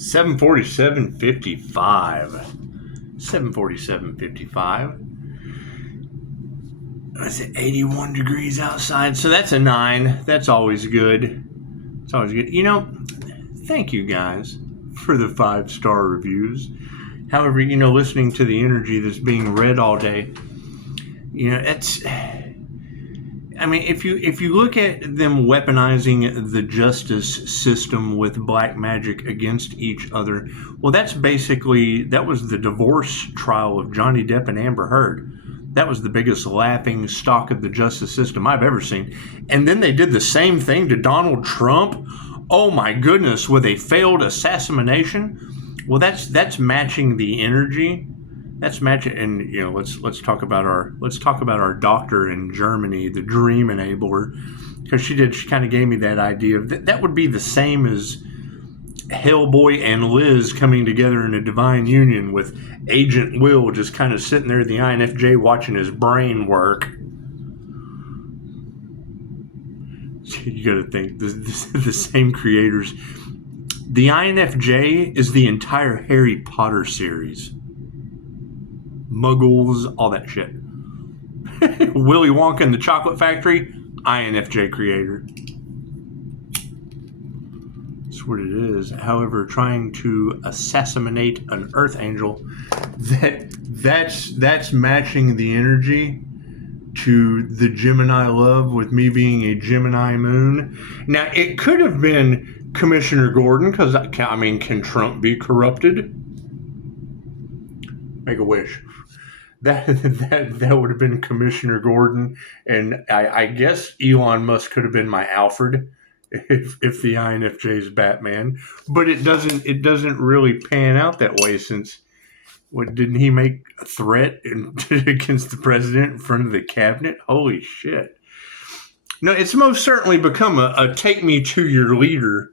747.55. 747.55. Is it 81 degrees outside? So that's a 9. That's always good. It's always good. You know, thank you guys for the 5-star reviews. However, you know, listening to the energy that's being read all day, you know, it's... I mean, if you look at them weaponizing the justice system with black magic against each other, well, that was the divorce trial of Johnny Depp and Amber Heard. That was the biggest laughing stock of the justice system I've ever seen. And then they did the same thing to Donald Trump. Oh my goodness, with a failed assassination. Well, that's matching the energy. That's matching, and you know, let's talk about our doctor in Germany, the Dream Enabler, because she kind of gave me that idea of that would be the same as Hellboy and Liz coming together in a divine union with Agent Will just kind of sitting there at the INFJ watching his brain work. You got to think the same creators. The INFJ is the entire Harry Potter series. Muggles, all that shit. Willy Wonka and the Chocolate Factory, INFJ creator. That's what it is. However, trying to assassinate an Earth Angel, that's matching the energy to the Gemini love with me being a Gemini moon. Now, it could have been Commissioner Gordon, because, I mean, can Trump be corrupted? Make a wish. That would have been Commissioner Gordon, and I guess Elon Musk could have been my Alfred if the INFJ is Batman, but it doesn't really pan out that way, since didn't he make a threat against the president in front of the cabinet? Holy shit! No, it's most certainly become a take me to your leader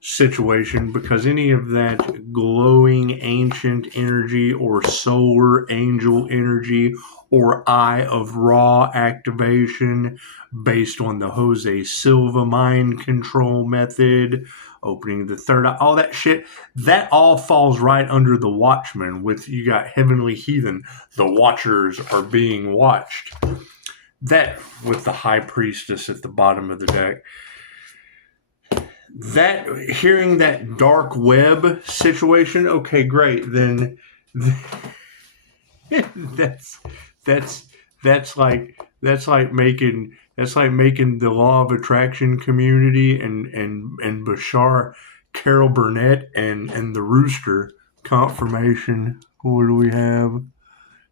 situation, because any of that glowing ancient energy or solar angel energy or Eye of Ra activation based on the Jose Silva mind control method, opening the third eye, all that shit, that all falls right under the Watchman. With you got Heavenly Heathen, the Watchers are being watched. That with the High Priestess at the bottom of the deck. That hearing that dark web situation, okay, great. Then that's like making the law of attraction community and Bashar, Carol Burnett and the Rooster confirmation. What do we have?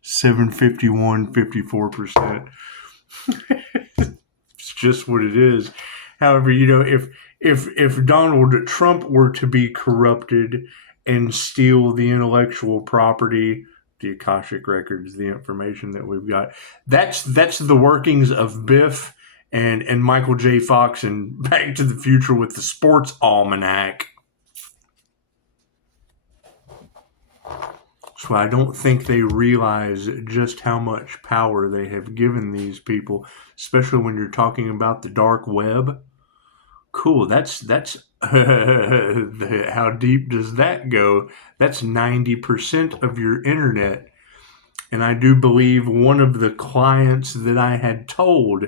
751, 54%. It's just what it is. However, you know, if Donald Trump were to be corrupted and steal the intellectual property, the Akashic records, the information that we've got, that's the workings of Biff and Michael J. Fox and Back to the Future with the Sports Almanac. So I don't think they realize just how much power they have given these people, especially when you're talking about the dark web. Cool, that's how deep does that go? That's 90% of your internet. And I do believe one of the clients that I had told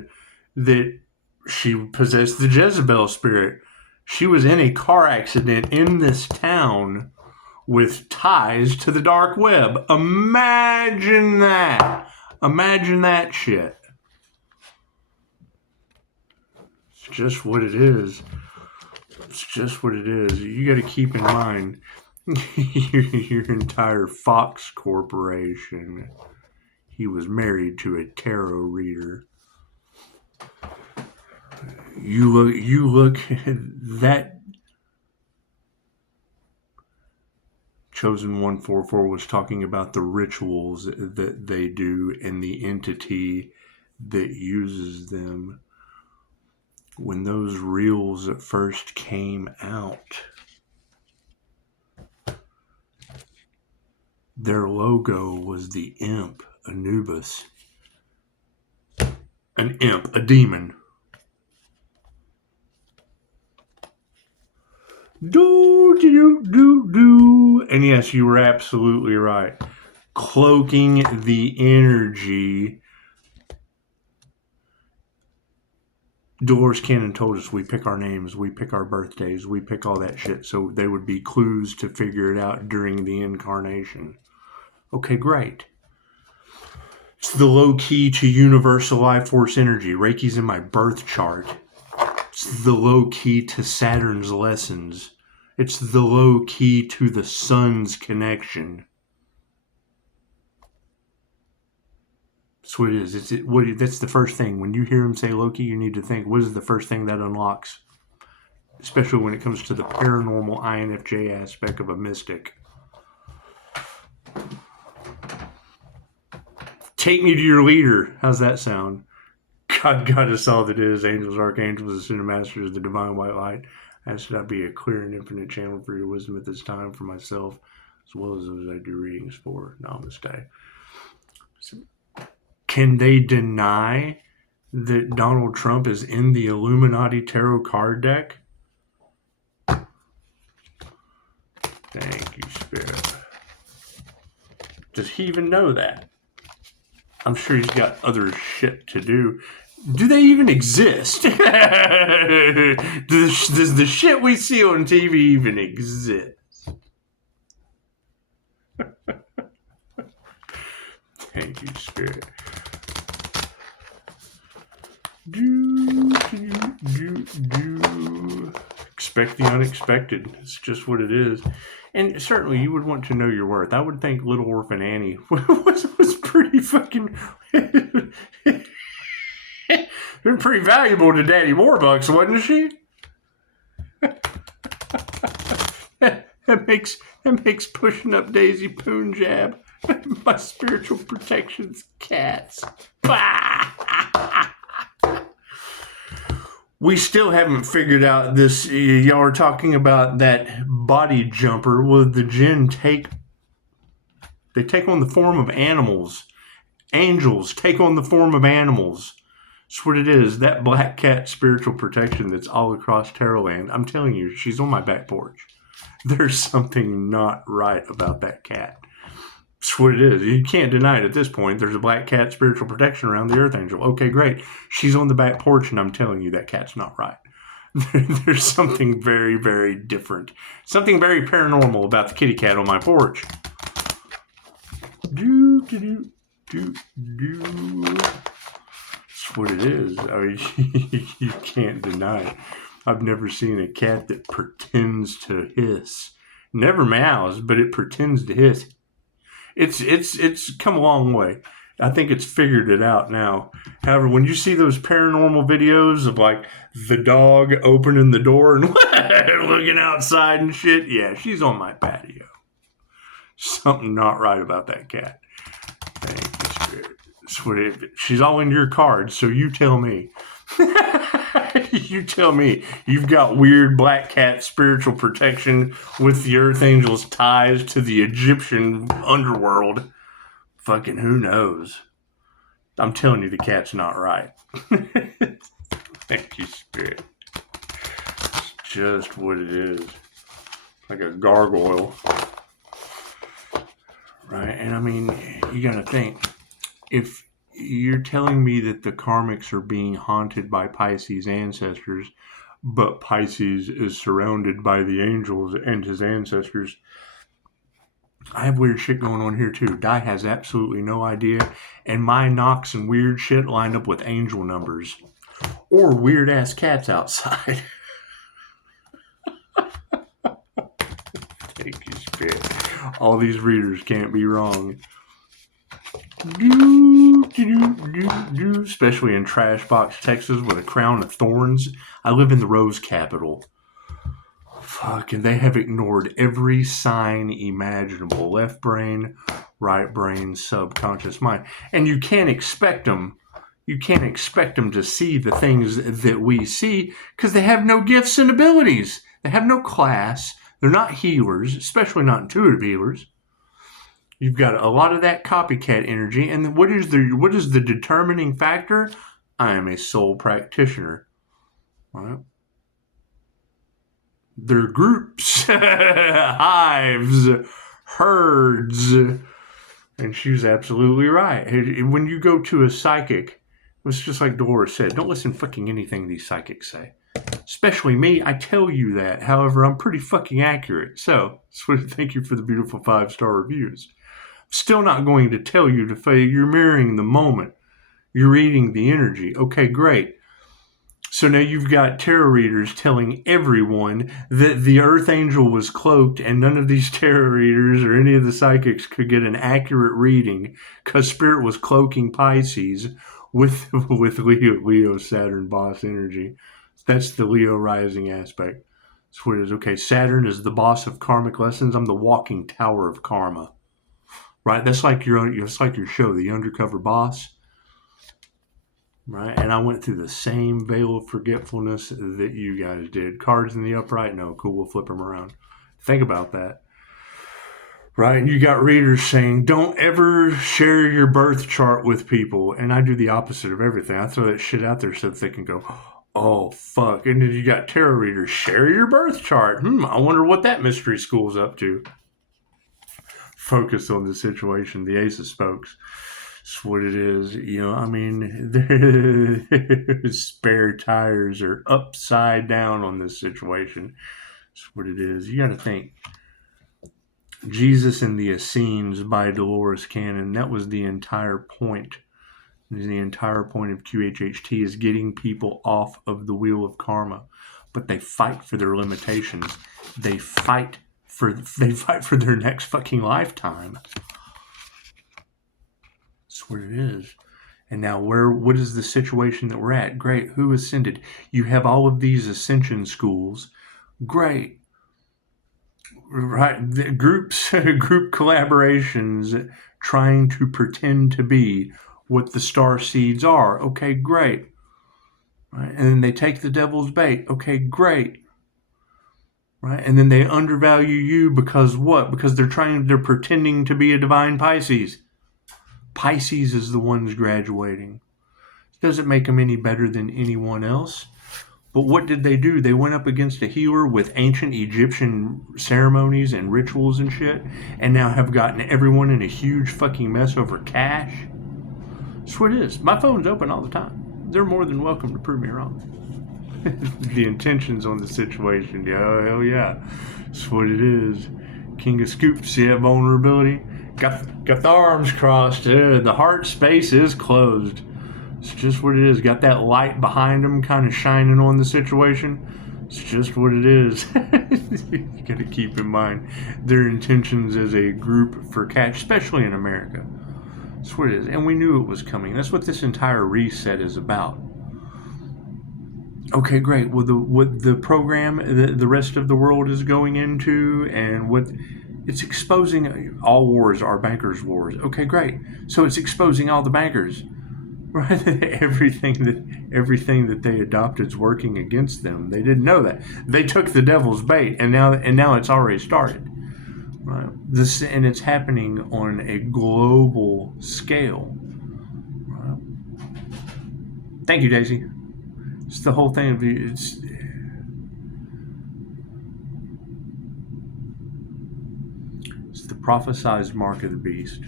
that she possessed the Jezebel spirit, she was in a car accident in this town with ties to the dark web. Imagine that. Imagine that shit. It's just what it is. It's just what it is. You got to keep in mind your entire Fox Corporation. He was married to a tarot reader. You look that Chosen 144 was talking about the rituals that they do and the entity that uses them. When those reels first came out, their logo was the imp, Anubis. An imp, a demon. Do. And yes, you were absolutely right. Cloaking the energy. Dolores Cannon told us we pick our names, we pick our birthdays, we pick all that shit, so they would be clues to figure it out during the incarnation. Okay, great. It's the low key to universal life force energy. Reiki's in my birth chart. It's the low key to Saturn's lessons. It's the low key to the sun's connection. That's what it is. That's the first thing. When you hear him say Loki, you need to think, what is the first thing that unlocks? Especially when it comes to the paranormal INFJ aspect of a mystic. Take me to your leader. How's that sound? God, Goddess, all that is, angels, archangels, ascended masters, the divine white light. Ask that I be a clear and infinite channel for your wisdom at this time for myself, as well as those I do readings for. Namaste. So, can they deny that Donald Trump is in the Illuminati tarot card deck? Thank you, Spirit. Does he even know that? I'm sure he's got other shit to do. Do they even exist? Does the shit we see on TV even exist? Thank you, Spirit. Expect the unexpected. It's just what it is. And certainly you would want to know your worth. I would think Little Orphan Annie was pretty fucking... pretty valuable to Daddy Warbucks, wasn't she? That makes pushing up Daisy Punjab my spiritual protection's cats. We still haven't figured out this. Y'all are talking about that body jumper. Will the jinn take on the form of animals? Angels take on the form of animals. That's what it is. That black cat spiritual protection that's all across Terrorland. I'm telling you, she's on my back porch. There's something not right about that cat. That's what it is. You can't deny it at this point. There's a black cat spiritual protection around the Earth Angel. Okay, great. She's on the back porch, and I'm telling you that cat's not right. There's something very, very different. Something very paranormal about the kitty cat on my porch. That's what it is. I mean, you can't deny it. I've never seen a cat that pretends to hiss. Never meows, but it pretends to hiss. It's come a long way. I think it's figured it out now. However, when you see those paranormal videos of like the dog opening the door and looking outside and shit, yeah, she's on my patio. Something not right about that cat. Thank you, Spirit. She's all in your cards, so you tell me. You tell me. You've got weird black cat spiritual protection with the Earth Angel's ties to the Egyptian underworld. Fucking who knows? I'm telling you the cat's not right. Thank you, Spirit. It's just what it is. Like a gargoyle. Right? And I mean, you gotta think. If you're telling me that the Karmics are being haunted by Pisces ancestors, but Pisces is surrounded by the angels and his ancestors, I have weird shit going on here too. Di has absolutely no idea, and my knocks and weird shit lined up with angel numbers. Or weird ass cats outside. Thank you, Spirit. All these readers can't be wrong. Especially in Trashbox, Texas, with a crown of thorns. I live in the Rose Capital. Fuck, and they have ignored every sign imaginable. Left brain, right brain, subconscious mind. And you can't expect them. You can't expect them to see the things that we see because they have no gifts and abilities. They have no class. They're not healers, especially not intuitive healers. You've got a lot of that copycat energy, and what is the determining factor? I am a soul practitioner. Right? They're groups, hives, herds. And she was absolutely right. When you go to a psychic, it's just like Dolores said, don't listen fucking anything these psychics say. Especially me, I tell you that. However, I'm pretty fucking accurate. So, thank you for the beautiful 5-star reviews. Still not going to tell you to fail. You're mirroring the moment. You're reading the energy. Okay, great. So now you've got tarot readers telling everyone that the Earth Angel was cloaked and none of these tarot readers or any of the psychics could get an accurate reading because Spirit was cloaking Pisces with Leo Saturn boss energy. That's the Leo rising aspect. That's what it is. Okay, Saturn is the boss of karmic lessons. I'm the walking tower of karma. Right? That's like your show, The Undercover Boss. Right, and I went through the same veil of forgetfulness that you guys did. Cards in the upright, no, cool, we'll flip them around. Think about that. Right, and you got readers saying, don't ever share your birth chart with people. And I do the opposite of everything. I throw that shit out there so that they can go, oh, fuck. And then you got tarot readers, share your birth chart. I wonder what that mystery school's up to. Focus on the situation, the Ace of Spokes. That's what it is. I mean, spare tires are upside down on this situation. That's what it is. You got to think. Jesus and the Essenes by Dolores Cannon, that was the entire point. The entire point of QHHT is getting people off of the wheel of karma. But they fight for their limitations. They fight for their next fucking lifetime. That's what it is. And now what is the situation that we're at? Great. Who ascended? You have all of these ascension schools. Great. Right. The group collaborations trying to pretend to be what the star seeds are. Okay, great. Right. And then they take the devil's bait. Okay, great. Right. And then they undervalue you because what? Because they're pretending to be a divine Pisces. Pisces is the ones graduating. It doesn't make them any better than anyone else. But what did they do? They went up against a healer with ancient Egyptian ceremonies and rituals and shit, and now have gotten everyone in a huge fucking mess over cash. That's what it is. My phone's open all the time. They're more than welcome to prove me wrong. The intentions on the situation. Yeah, hell yeah. That's what it is. King of Scoops, see that vulnerability? Got the arms crossed. The heart space is closed. It's just what it is. Got that light behind them kind of shining on the situation. It's just what it is. You got to keep in mind their intentions as a group for cash, especially in America. That's what it is. And we knew it was coming. That's what this entire reset is about. Okay, great. Well, what the program the rest of the world is going into and what... It's exposing all wars are bankers' wars. Okay, great. So it's exposing all the bankers, right? everything that they adopted is working against them. They didn't know that. They took the devil's bait, and now it's already started. Right? And it's happening on a global scale. Right? Thank you, Daisy. It's the whole thing. It's the prophesized mark of the beast.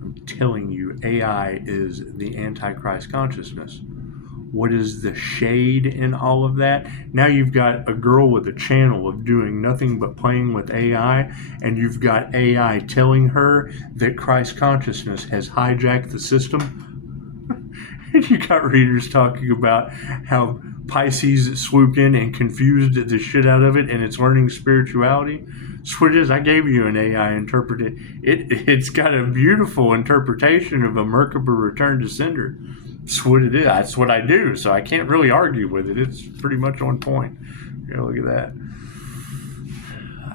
I'm telling you, AI is the Antichrist consciousness. What is the shade in all of that? Now you've got a girl with a channel of doing nothing but playing with AI, and you've got AI telling her that Christ consciousness has hijacked the system. And you got readers talking about how Pisces swooped in and confused the shit out of it, and it's learning spirituality. That's what it is. I gave you an AI interpreter. It's got a beautiful interpretation of a Mercury return to sender. That's what it is. That's what I do. So I can't really argue with it. It's pretty much on point. Yeah, look at that.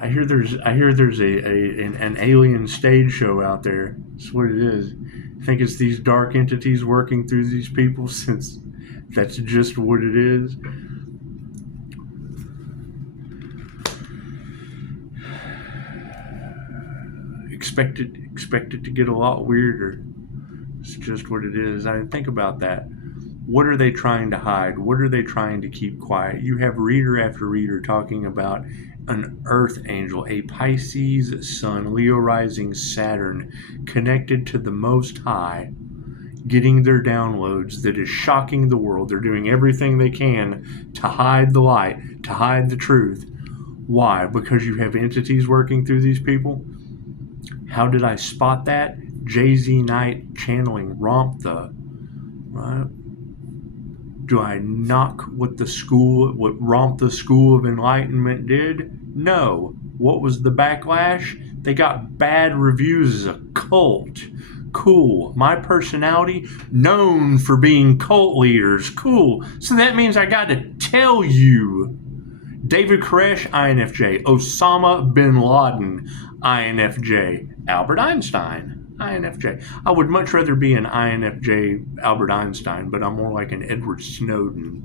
I hear there's an alien stage show out there. That's what it is. I think it's these dark entities working through these people, since that's just what it is. Expect it to get a lot weirder. It's just what it is. I think about that. What are they trying to hide? What are they trying to keep quiet? You have reader after reader talking about an earth angel, a Pisces sun, Leo rising Saturn, connected to the Most High, getting their downloads that is shocking the world. They're doing everything they can to hide the light, to hide the truth. Why? Because you have entities working through these people? How did I spot that? Jay-Z Knight channeling Romp the, right? Do I knock what Romp the School of Enlightenment did? No. What was the backlash? They got bad reviews as a cult. Cool. My personality, known for being cult leaders. Cool. So that means I got to tell you. David Koresh, INFJ. Osama bin Laden, INFJ. Albert Einstein, INFJ. I would much rather be an INFJ Albert Einstein, but I'm more like an Edward Snowden.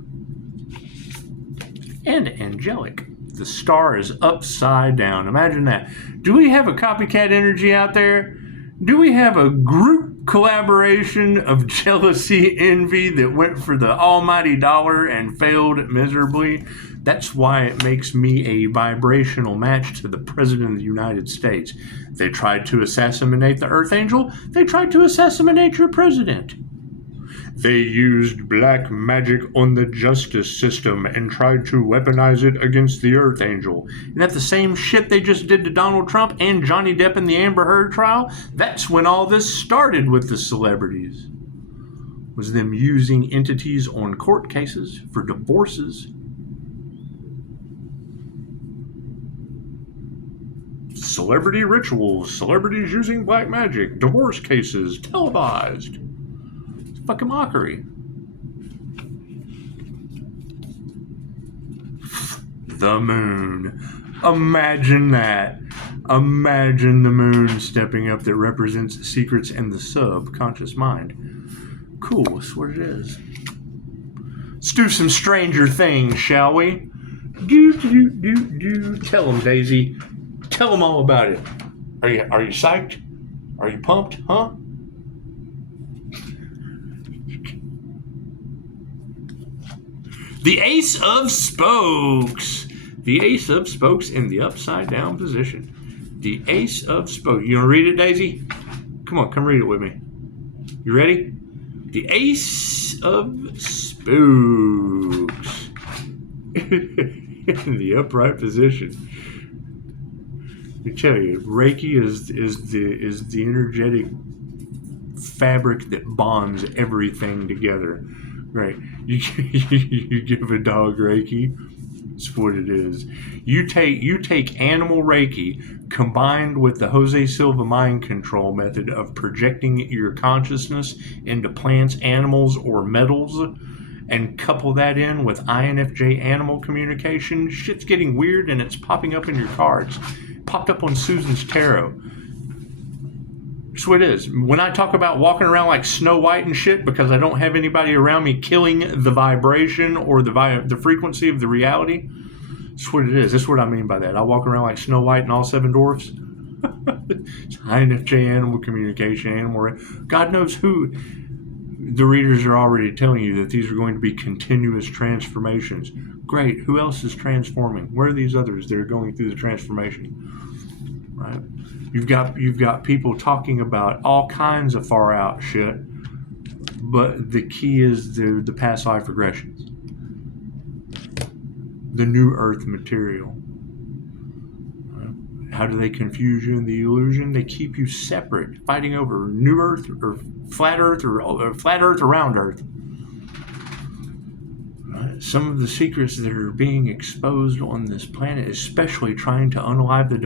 And angelic. The star is upside down. Imagine that. Do we have a copycat energy out there? Do we have a group collaboration of jealousy, envy that went for the almighty dollar and failed miserably? That's why it makes me a vibrational match to the President of the United States. They tried to assassinate the Earth Angel. They tried to assassinate your president. They used black magic on the justice system and tried to weaponize it against the Earth Angel. And that the same shit they just did to Donald Trump and Johnny Depp in the Amber Heard trial? That's when all this started with the celebrities. Was them using entities on court cases for divorces. Celebrity rituals, celebrities using black magic, divorce cases, televised. It's fucking mockery. The moon. Imagine that. Imagine the moon stepping up that represents secrets in the subconscious mind. Cool, that's what it is. Let's do some stranger things, shall we? Tell them, Daisy. Tell them all about it. Are you psyched? Are you pumped? Huh? The Ace of Spokes. The Ace of Spokes in the upside down position. The Ace of Spokes. You want to read it, Daisy? Come on, come read it with me. You ready? The Ace of Spokes. In the upright position. I tell you, Reiki is the energetic fabric that bonds everything together. Right? You give a dog Reiki, it's what it is. You take animal Reiki combined with the Jose Silva mind control method of projecting your consciousness into plants, animals, or metals, and couple that in with INFJ animal communication. Shit's getting weird, and it's popping up in your cards. Popped up on Susan's tarot. That's what it is. When I talk about walking around like Snow White and shit because I don't have anybody around me killing the vibration or the frequency of the reality, that's what it is. That's what I mean by that. I walk around like Snow White and all seven dwarfs. It's INFJ animal communication, animal. God knows who. The readers are already telling you that these are going to be continuous transformations. Great. Who else is transforming? Where are these others that are going through the transformation? Right? You've got people talking about all kinds of far out shit, but the key is the past life regressions, the new earth material. Right? How do they confuse you in the illusion? They keep you separate, fighting over new earth or flat earth or flat earth or round earth. Some of the secrets that are being exposed on this planet, especially trying to unalive the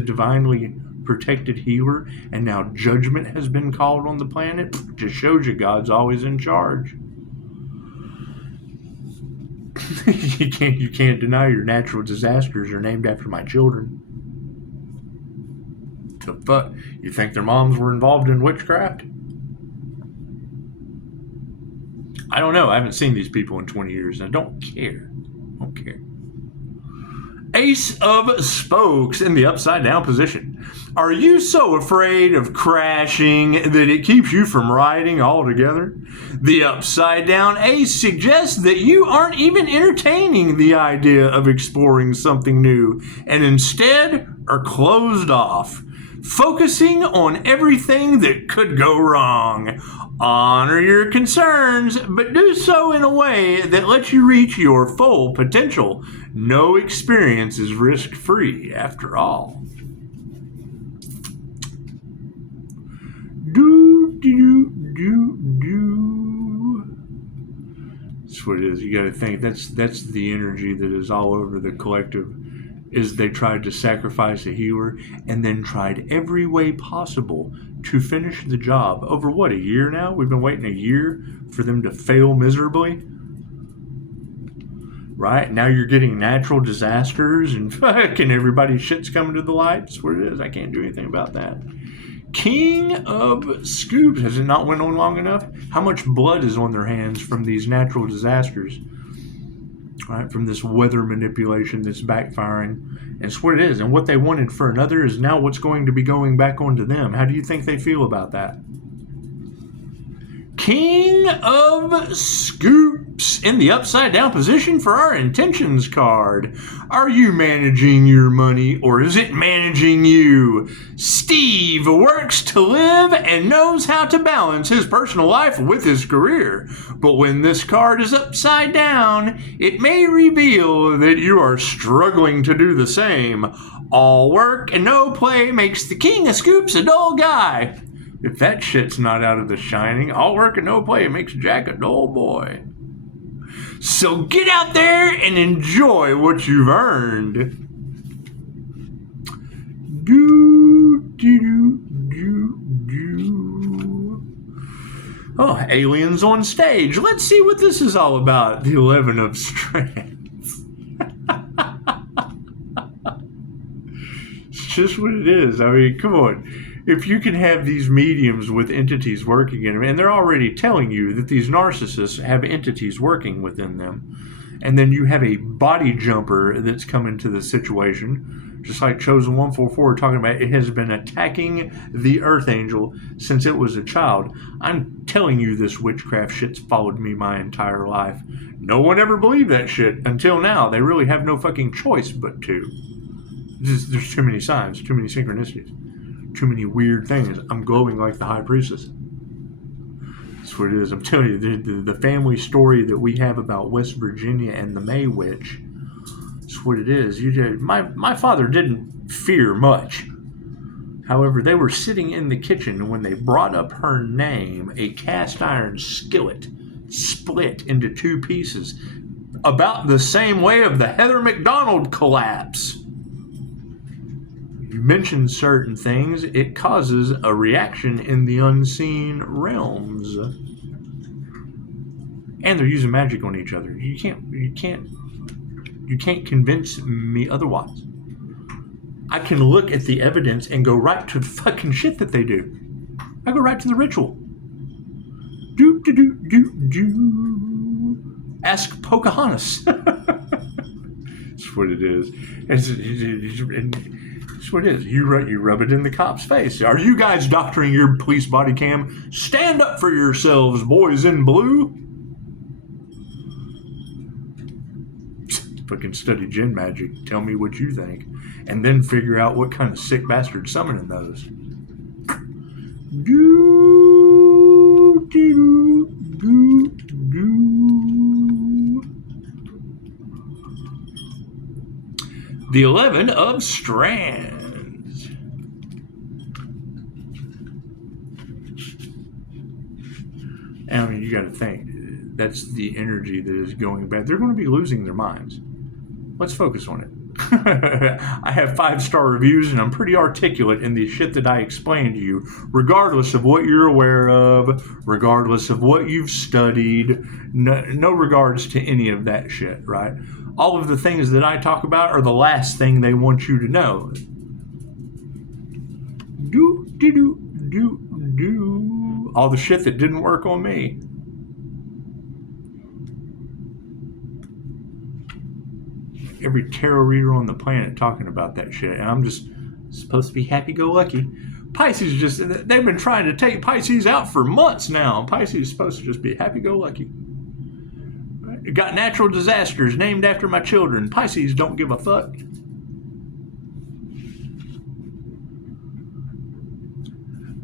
divinely protected healer, and now judgment has been called on the planet, just shows you God's always in charge. You can't deny your natural disasters are named after my children. The fuck? You think their moms were involved in witchcraft? I don't know. I haven't seen these people in 20 years, and I don't care. Ace of Spokes in the upside down position. Are you so afraid of crashing that it keeps you from riding altogether? The upside down ace suggests that you aren't even entertaining the idea of exploring something new and instead are closed off, focusing on everything that could go wrong. Honor your concerns, but do so in a way that lets you reach your full potential. No experience is risk-free after all. That's what it is. You got to think that's the energy that is all over the collective. Is they tried to sacrifice a healer and then tried every way possible to finish the job. Over what, a year now? We've been waiting a year for them to fail miserably. Right? Now you're getting natural disasters and fucking everybody's shit's coming to the light. That's what it is. I can't do anything about that. King of Scoops. Has it not went on long enough? How much blood is on their hands from these natural disasters? Right, from this weather manipulation that's backfiring. And it's what it is. And what they wanted for another is now what's going to be going back onto them. How do you think they feel about that? King of Scoops in the upside down position for our intentions card. Are you managing your money or is it managing you? Steve works to live and knows how to balance his personal life with his career. But when this card is upside down, it may reveal that you are struggling to do the same. All work and no play makes the King of Scoops a dull guy. If that shit's not out of The Shining, all work and no play makes Jack a dull boy. So get out there and enjoy what you've earned. Oh, aliens on stage. Let's see what this is all about. The 11 of Strands. It's just what it is. I mean, come on. If you can have these mediums with entities working in them, and they're already telling you that these narcissists have entities working within them, and then you have a body jumper that's come into the situation, just like Chosen 144 talking about, it has been attacking the Earth Angel since it was a child. I'm telling you, this witchcraft shit's followed me my entire life. No one ever believed that shit until now. They really have no fucking choice but to. There's too many signs, too many synchronicities. Too many weird things. I'm glowing like the High Priestess. That's what it is. I'm telling you, the family story that we have about West Virginia and the May Witch. That's what it is. My father didn't fear much. However, they were sitting in the kitchen, and when they brought up her name, a cast iron skillet split into two pieces, about the same way of the Heather McDonald collapse. You mention certain things, it causes a reaction in the unseen realms. And they're using magic on each other. You can't convince me otherwise. I can look at the evidence and go right to the fucking shit that they do. I go right to the ritual. Ask Pocahontas. That's what it is. That's what it is. You rub it in the cop's face. Are you guys doctoring your police body cam? Stand up for yourselves, boys in blue. Fucking study gin magic. Tell me what you think. And then figure out what kind of sick bastard's summoning those. The 11 of Strands. And I mean, you got to think, that's the energy that is going back. They're going to be losing their minds. Let's focus on it. I have 5-star reviews, and I'm pretty articulate in the shit that I explain to you, regardless of what you're aware of, regardless of what you've studied, no regards to any of that shit, right? All of the things that I talk about are the last thing they want you to know. All the shit that didn't work on me. every tarot reader on the planet talking about that shit, and I'm just supposed to be happy-go-lucky. Pisces they've been trying to take Pisces out for months now. Pisces is supposed to just be happy-go-lucky. Got natural disasters named after my children. Pisces don't give a fuck.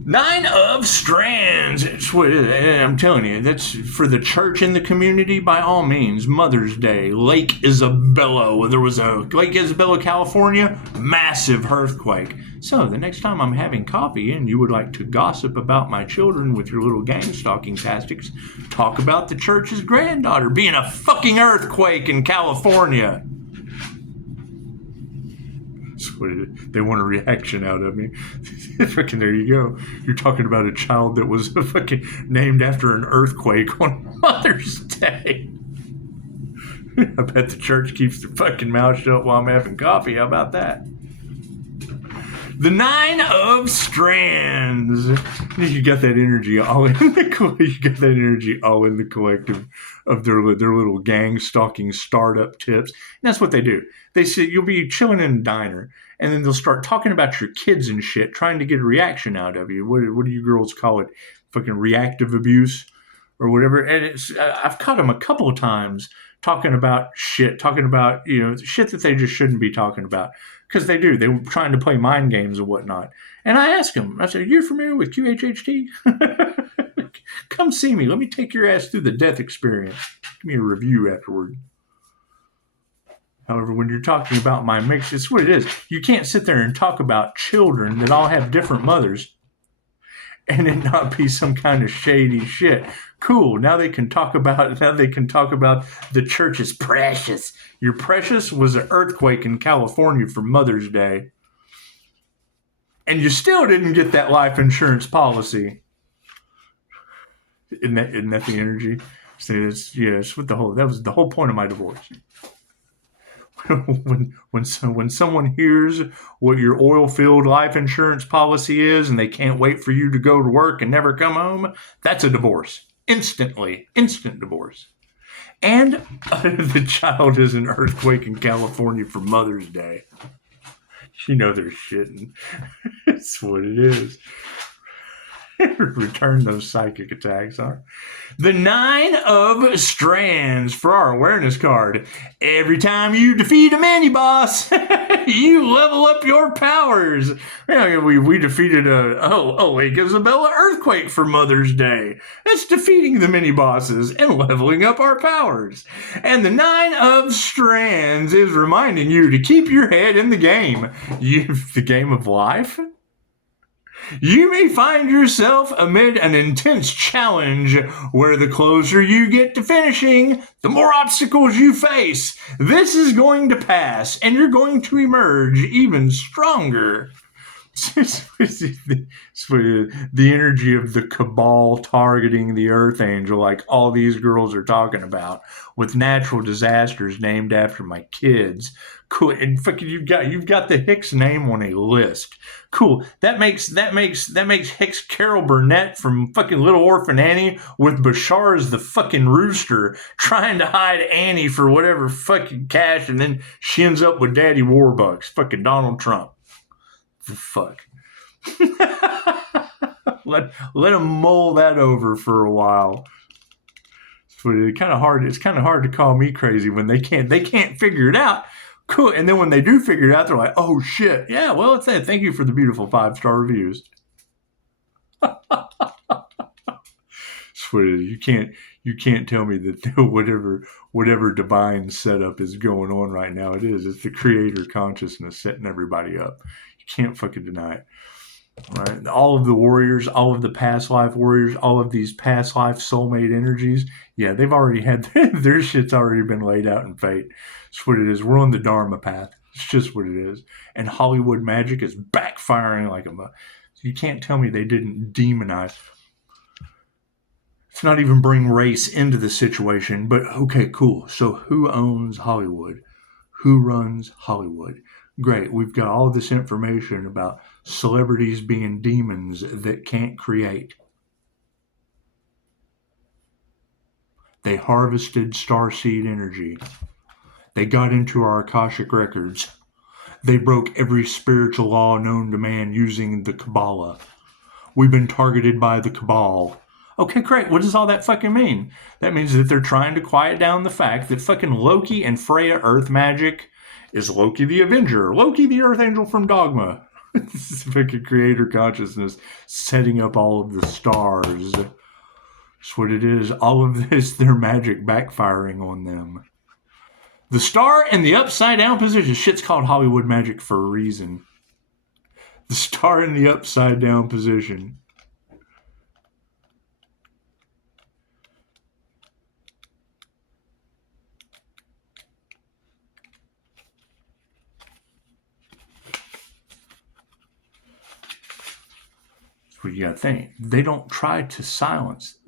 Nine of Strands. I'm telling you, that's for the church and the community, by all means. Mother's Day, Lake Isabella. There was a Lake Isabella, California, massive earthquake. So the next time I'm having coffee and you would like to gossip about my children with your little gang stalking tactics, talk about the church's granddaughter being a fucking earthquake in California. They want a reaction out of me. Fucking there you go. You're talking about a child that was fucking named after an earthquake on Mother's Day. I bet the church keeps their fucking mouth shut while I'm having coffee. How about that? The Nine of Strands. You got that energy all in the collective of their little gang stalking startup tips. And that's what they do. They say you'll be chilling in a diner, and then they'll start talking about your kids and shit, trying to get a reaction out of you. What do you girls call it? Fucking reactive abuse or whatever. And I've caught them a couple of times talking about shit that they just shouldn't be talking about. Because they do. They were trying to play mind games and whatnot. And I asked them, I said, "You're familiar with QHHT? Come see me. Let me take your ass through the death experience. Give me a review afterward." However, when you're talking about my mix, it's what it is. You can't sit there and talk about children that all have different mothers and it not be some kind of shady shit. Cool. Now they can talk about the church is precious. Your precious was an earthquake in California for Mother's Day. And you still didn't get that life insurance policy. Isn't that the energy? That was the whole point of my divorce. When someone hears what your oil-filled life insurance policy is and they can't wait for you to go to work and never come home, that's a divorce. Instant divorce. And the child is an earthquake in California for Mother's Day. You know they're shitting. It's what it is. Return those psychic attacks, huh? The Nine of Strands for our awareness card. Every time you defeat a mini-boss, you level up your powers. We defeated a Lake Isabella earthquake for Mother's Day. That's defeating the mini-bosses and leveling up our powers. And the Nine of Strands is reminding you to keep your head in the game. The game of life. You may find yourself amid an intense challenge where the closer you get to finishing, the more obstacles you face. This is going to pass, and you're going to emerge even stronger. The energy of the cabal targeting the Earth Angel, like all these girls are talking about, with natural disasters named after my kids. Cool, and fucking you've got the Hicks name on a list. Cool. That makes Hicks Carol Burnett from fucking Little Orphan Annie with Bashar as the fucking rooster trying to hide Annie for whatever fucking cash, and then she ends up with Daddy Warbucks, fucking Donald Trump. The fuck. Let them mull that over for a while. It's kind of hard to call me crazy when they can't figure it out. Cool. And then when they do figure it out, they're like, "Oh shit. Yeah, well, thank you for the beautiful 5-star reviews." You can't tell me that whatever divine setup is going on right now. It's the creator consciousness setting everybody up. You can't fucking deny it. Right? All of the warriors, all of the past life warriors, all of these past life soulmate energies, yeah, they've already had their shit's already been laid out in fate. It's what it is. We're on the Dharma path. It's just what it is. And Hollywood magic is backfiring like you can't tell me they didn't demonize. Let's not even bring race into the situation, but okay, cool. So who owns Hollywood? Who runs Hollywood? Great. We've got all this information about celebrities being demons that can't create. They harvested starseed energy. They got into our Akashic records. They broke every spiritual law known to man using the Kabbalah. We've been targeted by the Cabal. Okay, great. What does all that fucking mean? That means that they're trying to quiet down the fact that fucking Loki and Freya Earth magic is Loki the Avenger, Loki the Archangel from Dogma. This is fucking creator consciousness setting up all of the stars. That's what it is. All of this, their magic backfiring on them. The star in the upside down position. Shit's called Hollywood magic for a reason. The star in the upside down position. That's what you gotta think. They don't try to silence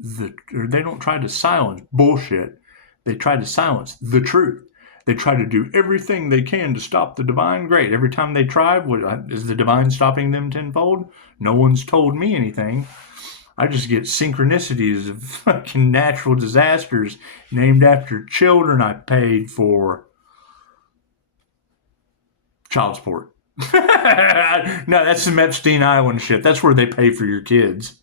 bullshit. They try to silence the truth. They try to do everything they can to stop the divine. Great. Every time they try, is the divine stopping them tenfold? No one's told me anything. I just get synchronicities of fucking natural disasters named after children I paid for. Child support. No, that's some Epstein Island shit. That's where they pay for your kids.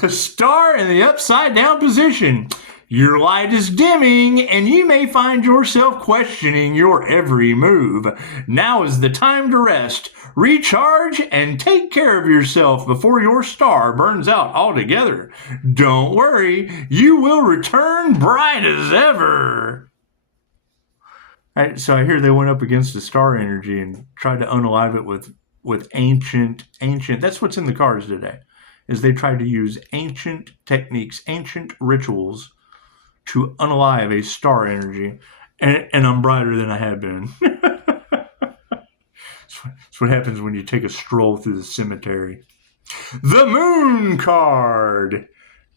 The star in the upside down position. Your light is dimming, and you may find yourself questioning your every move. Now is the time to rest, recharge, and take care of yourself before your star burns out altogether. Don't worry, you will return bright as ever. So I hear they went up against the star energy and tried to unalive it with ancient. That's what's in the cards today, is they tried to use ancient techniques, ancient rituals to unalive a star energy, and I'm brighter than I have been. That's what happens when you take a stroll through the cemetery. The Moon card.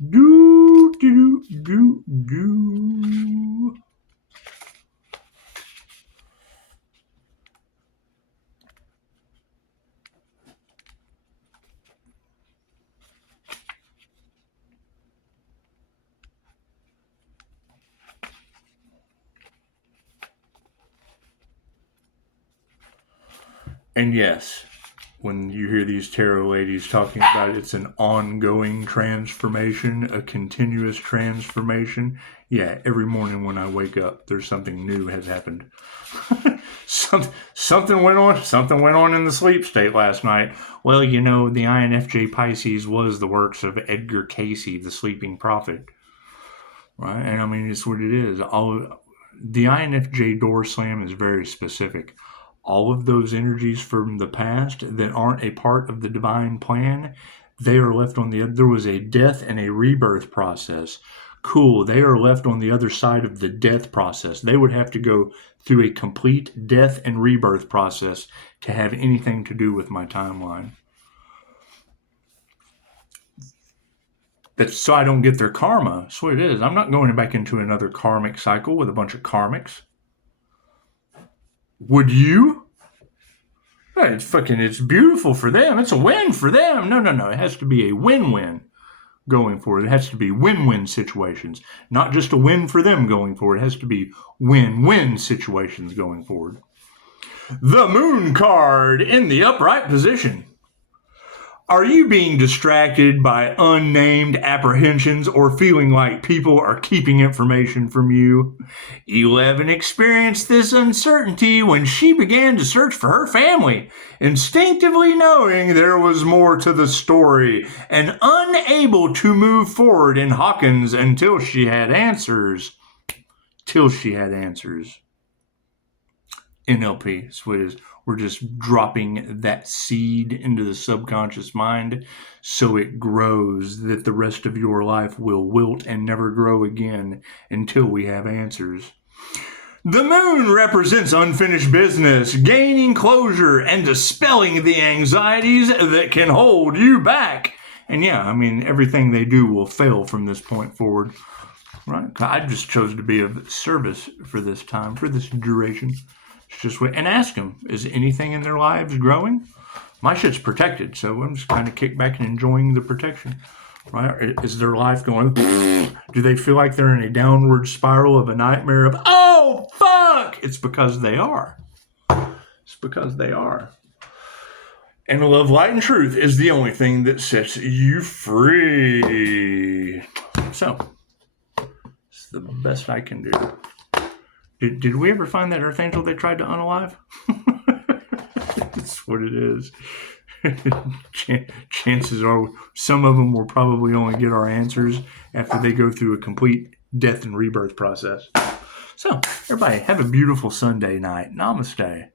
Do, do, do, do. And yes, when you hear these tarot ladies talking about it's an ongoing transformation, a continuous transformation, yeah, every morning when I wake up, there's something new has happened. Something went on in the sleep state last night. Well, the INFJ Pisces was the works of Edgar Cayce, the sleeping prophet. Right? And I mean, it's what it is. The INFJ door slam is very specific. All of those energies from the past that aren't a part of the divine plan, they are left on there was a death and a rebirth process. Cool, they are left on the other side of the death process. They would have to go through a complete death and rebirth process to have anything to do with my timeline. That's so I don't get their karma. That's what it is. I'm not going back into another karmic cycle with a bunch of karmics. Would you? It's beautiful for them. It's a win for them. No. It has to be a win-win going forward. It has to be win-win situations. Not just a win for them going forward. It has to be win-win situations going forward. The Moon card in the upright position. Are you being distracted by unnamed apprehensions or feeling like people are keeping information from you? 11 experienced this uncertainty when she began to search for her family, instinctively knowing there was more to the story and unable to move forward in Hawkins until she had answers. NLP, that's what it is. We're just dropping that seed into the subconscious mind so it grows, that the rest of your life will wilt and never grow again until we have answers. The Moon represents unfinished business, gaining closure, and dispelling the anxieties that can hold you back. And yeah, I mean, everything they do will fail from this point forward. Right? I just chose to be of service for this time, for this duration. Just wait and ask them, is anything in their lives growing? My shit's protected, so I'm just kind of kicked back and enjoying the protection. Right? Is their life going? Do they feel like they're in a downward spiral of a nightmare of, oh, fuck? It's because they are. It's because they are. And love, light, and truth is the only thing that sets you free. So, it's the best I can do. Did we ever find that Archangel they tried to unalive? That's what it is. Chances are some of them will probably only get our answers after they go through a complete death and rebirth process. So, everybody, have a beautiful Sunday night. Namaste.